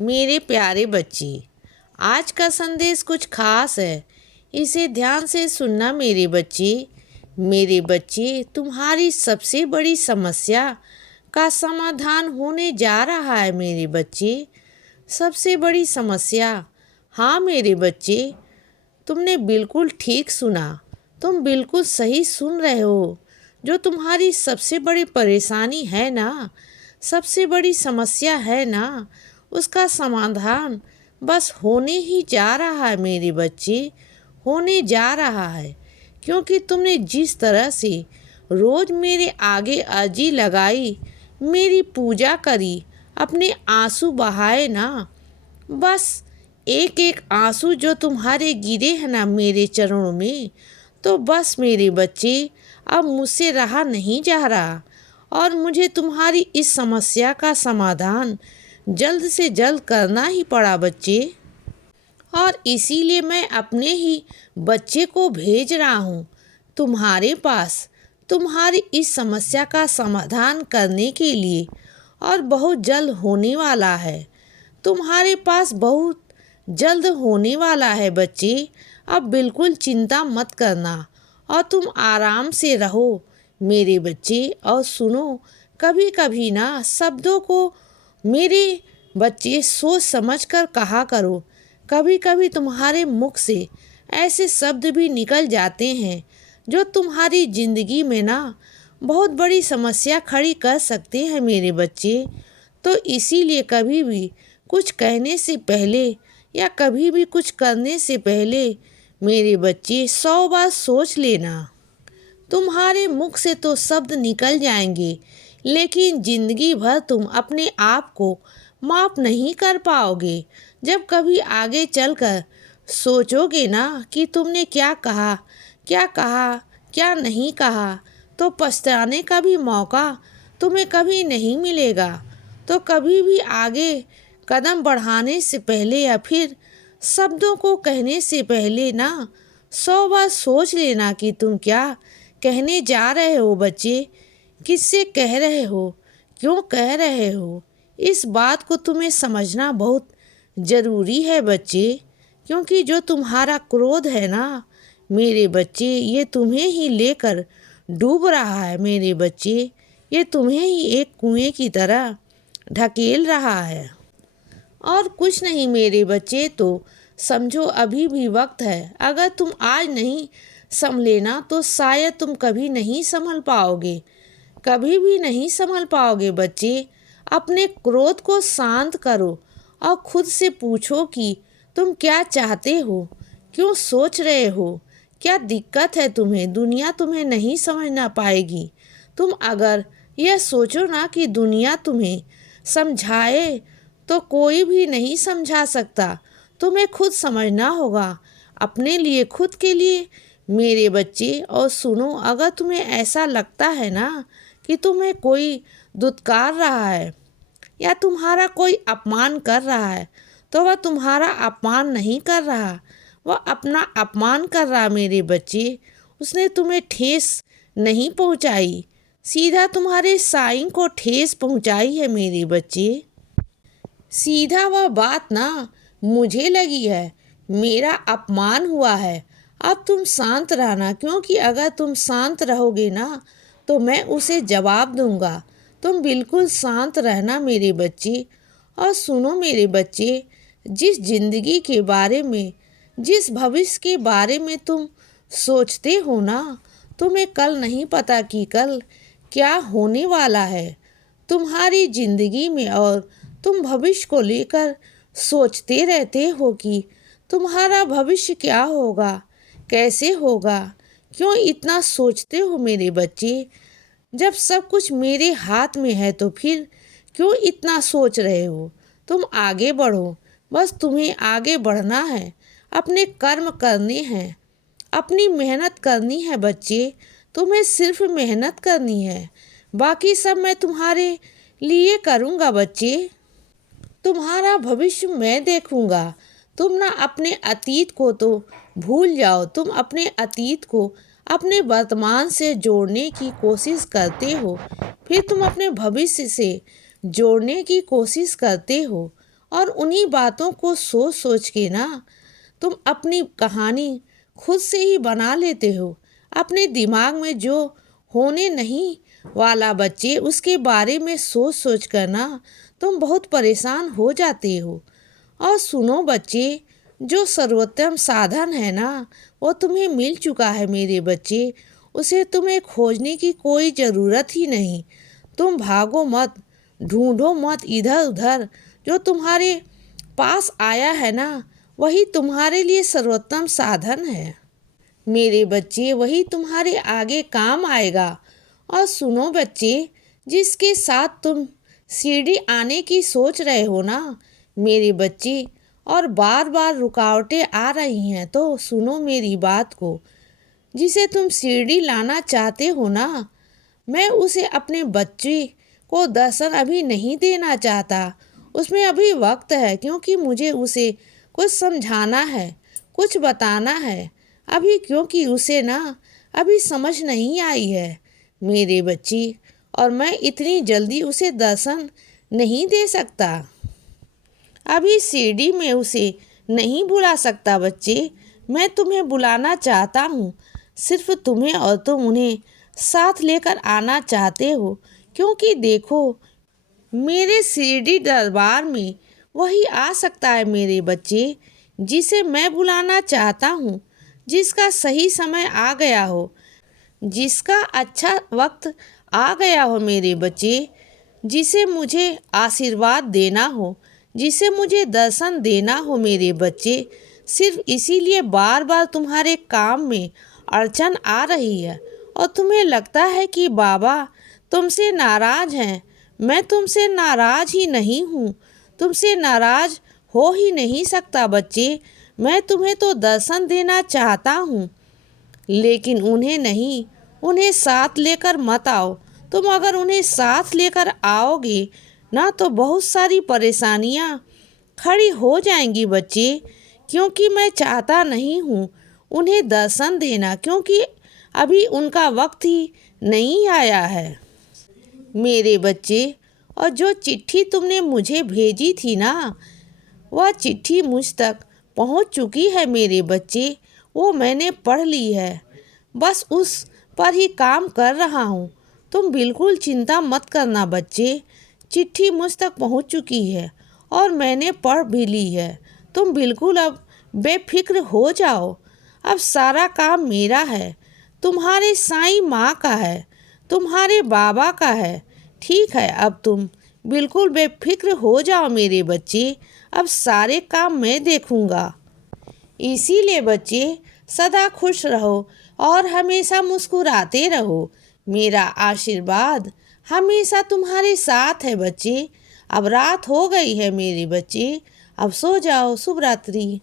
मेरे प्यारे बच्चे, आज का संदेश कुछ खास है। इसे ध्यान से सुनना मेरे बच्चे। मेरे बच्चे, तुम्हारी सबसे बड़ी समस्या का समाधान होने जा रहा है मेरे बच्चे। सबसे बड़ी समस्या। हाँ मेरे बच्चे, तुमने बिल्कुल ठीक सुना। तुम बिल्कुल सही सुन रहे हो। जो तुम्हारी सबसे बड़ी परेशानी है ना, सबसे बड़ी समस्या है ना, उसका समाधान बस होने ही जा रहा है मेरे बच्चे, होने जा रहा है। क्योंकि तुमने जिस तरह से रोज़ मेरे आगे अर्जी लगाई, मेरी पूजा करी, अपने आंसू बहाए ना, बस एक एक आंसू जो तुम्हारे गिरे हैं ना मेरे चरणों में, तो बस मेरे बच्चे अब मुझसे रहा नहीं जा रहा और मुझे तुम्हारी इस समस्या का समाधान जल्द से जल्द करना ही पड़ा बच्चे। और इसीलिए मैं अपने ही बच्चे को भेज रहा हूँ तुम्हारे पास, तुम्हारी इस समस्या का समाधान करने के लिए। और बहुत जल्द होने वाला है, तुम्हारे पास बहुत जल्द होने वाला है बच्चे। अब बिल्कुल चिंता मत करना और तुम आराम से रहो मेरे बच्चे। और सुनो, कभी कभी ना शब्दों को मेरे बच्चे सोच समझ कर कहा करो। कभी कभी तुम्हारे मुख से ऐसे शब्द भी निकल जाते हैं जो तुम्हारी ज़िंदगी में ना बहुत बड़ी समस्या खड़ी कर सकते हैं मेरे बच्चे। तो इसीलिए कभी भी कुछ कहने से पहले या कभी भी कुछ करने से पहले मेरे बच्चे 100 बार सोच लेना। तुम्हारे मुख से तो शब्द निकल जाएंगे, लेकिन ज़िंदगी भर तुम अपने आप को माफ़ नहीं कर पाओगे। जब कभी आगे चलकर सोचोगे ना कि तुमने क्या कहा, क्या नहीं कहा, तो पछताने का भी मौका तुम्हें कभी नहीं मिलेगा। तो कभी भी आगे कदम बढ़ाने से पहले या फिर शब्दों को कहने से पहले ना 100 बार सोच लेना कि तुम क्या कहने जा रहे हो बच्चे, किससे कह रहे हो, क्यों कह रहे हो। इस बात को तुम्हें समझना बहुत ज़रूरी है बच्चे। क्योंकि जो तुम्हारा क्रोध है ना मेरे बच्चे, ये तुम्हें ही लेकर डूब रहा है मेरे बच्चे। ये तुम्हें ही एक कुएं की तरह ढकेल रहा है और कुछ नहीं मेरे बच्चे। तो समझो अभी भी वक्त है। अगर तुम आज नहीं संभले ना तो शायद तुम कभी नहीं संभल पाओगे, कभी भी नहीं संभल पाओगे बच्चे। अपने क्रोध को शांत करो और खुद से पूछो कि तुम क्या चाहते हो, क्यों सोच रहे हो, क्या दिक्कत है तुम्हें। दुनिया तुम्हें नहीं समझना पाएगी। तुम अगर यह सोचो ना कि दुनिया तुम्हें समझाए तो कोई भी नहीं समझा सकता। तुम्हें खुद समझना होगा अपने लिए, खुद के लिए मेरे बच्चे। और सुनो, अगर तुम्हें ऐसा लगता है ना कि तुम्हें कोई दुत्कार रहा है या तुम्हारा कोई अपमान कर रहा है, तो वह तुम्हारा अपमान नहीं कर रहा, वह अपना अपमान कर रहा मेरे बच्चे। उसने तुम्हें ठेस नहीं पहुंचाई, सीधा तुम्हारे साईं को ठेस पहुंचाई है मेरे बच्चे। सीधा वह बात ना मुझे लगी है, मेरा अपमान हुआ है। अब तुम शांत रहना, क्योंकि अगर तुम शांत रहोगे ना तो मैं उसे जवाब दूंगा। तुम बिल्कुल शांत रहना मेरे बच्चे। और सुनो मेरे बच्चे, जिस जिंदगी के बारे में, जिस भविष्य के बारे में तुम सोचते हो ना, तुम्हें कल नहीं पता कि कल क्या होने वाला है तुम्हारी ज़िंदगी में। और तुम भविष्य को लेकर सोचते रहते हो कि तुम्हारा भविष्य क्या होगा, कैसे होगा। क्यों इतना सोचते हो मेरे बच्चे? जब सब कुछ मेरे हाथ में है तो फिर क्यों इतना सोच रहे हो। तुम आगे बढ़ो, बस तुम्हें आगे बढ़ना है, अपने कर्म करने हैं, अपनी मेहनत करनी है बच्चे। तुम्हें सिर्फ मेहनत करनी है, बाकी सब मैं तुम्हारे लिए करूँगा बच्चे। तुम्हारा भविष्य मैं देखूँगा। तुम ना अपने अतीत को तो भूल जाओ। तुम अपने अतीत को अपने वर्तमान से जोड़ने की कोशिश करते हो, फिर तुम अपने भविष्य से जोड़ने की कोशिश करते हो। और उन्हीं बातों को सोच सोच के ना तुम अपनी कहानी खुद से ही बना लेते हो। अपने दिमाग में जो होने नहीं वाला बच्चे, उसके बारे में सोच सोच कर ना तुम बहुत परेशान हो जाते हो। और सुनो बच्चे, जो सर्वोत्तम साधन है ना वो तुम्हें मिल चुका है मेरे बच्चे। उसे तुम्हें खोजने की कोई ज़रूरत ही नहीं। तुम भागो मत, ढूंढो मत इधर उधर। जो तुम्हारे पास आया है ना वही तुम्हारे लिए सर्वोत्तम साधन है मेरे बच्चे, वही तुम्हारे आगे काम आएगा। और सुनो बच्चे, जिसके साथ तुम सीढ़ी आने की सोच रहे हो ना मेरे बच्चे, और बार बार रुकावटें आ रही हैं, तो सुनो मेरी बात को। जिसे तुम सीढ़ी लाना चाहते हो ना, मैं उसे अपने बच्चे को दर्शन अभी नहीं देना चाहता। उसमें अभी वक्त है, क्योंकि मुझे उसे कुछ समझाना है, कुछ बताना है अभी, क्योंकि उसे ना अभी समझ नहीं आई है मेरे बच्ची। और मैं इतनी जल्दी उसे दर्शन नहीं दे सकता। अभी सीढ़ी में उसे नहीं बुला सकता बच्चे। मैं तुम्हें बुलाना चाहता हूँ, सिर्फ तुम्हें, और तुम उन्हें साथ लेकर आना चाहते हो। क्योंकि देखो, मेरे सीढ़ी दरबार में वही आ सकता है मेरे बच्चे जिसे मैं बुलाना चाहता हूँ, जिसका सही समय आ गया हो, जिसका अच्छा वक्त आ गया हो मेरे बच्चे, जिसे मुझे आशीर्वाद देना हो, जिसे मुझे दर्शन देना हो मेरे बच्चे। सिर्फ इसीलिए बार बार तुम्हारे काम में अड़चन आ रही है और तुम्हें लगता है कि बाबा तुमसे नाराज़ हैं। मैं तुमसे नाराज़ ही नहीं हूँ, तुमसे नाराज़ हो ही नहीं सकता बच्चे। मैं तुम्हें तो दर्शन देना चाहता हूँ, लेकिन उन्हें नहीं, उन्हें साथ लेकर मत आओ। तुम अगर उन्हें साथ लेकर आओगे ना तो बहुत सारी परेशानियाँ खड़ी हो जाएंगी बच्चे। क्योंकि मैं चाहता नहीं हूँ उन्हें दर्शन देना, क्योंकि अभी उनका वक्त ही नहीं आया है मेरे बच्चे। और जो चिट्ठी तुमने मुझे भेजी थी ना, वह चिट्ठी मुझ तक पहुँच चुकी है मेरे बच्चे। वो मैंने पढ़ ली है, बस उस पर ही काम कर रहा हूँ। तुम बिल्कुल चिंता मत करना बच्चे, चिट्ठी मुझ तक पहुँच चुकी है और मैंने पढ़ भी ली है। तुम बिल्कुल अब बेफिक्र हो जाओ। अब सारा काम मेरा है, तुम्हारे साईं माँ का है, तुम्हारे बाबा का है। ठीक है, अब तुम बिल्कुल बेफिक्र हो जाओ मेरे बच्चे। अब सारे काम मैं देखूँगा। इसीलिए बच्चे, सदा खुश रहो और हमेशा मुस्कुराते रहो। मेरा आशीर्वाद हमेशा तुम्हारे साथ है बच्चे। अब रात हो गई है मेरे बच्चे, अब सो जाओ। शुभ रात्रि।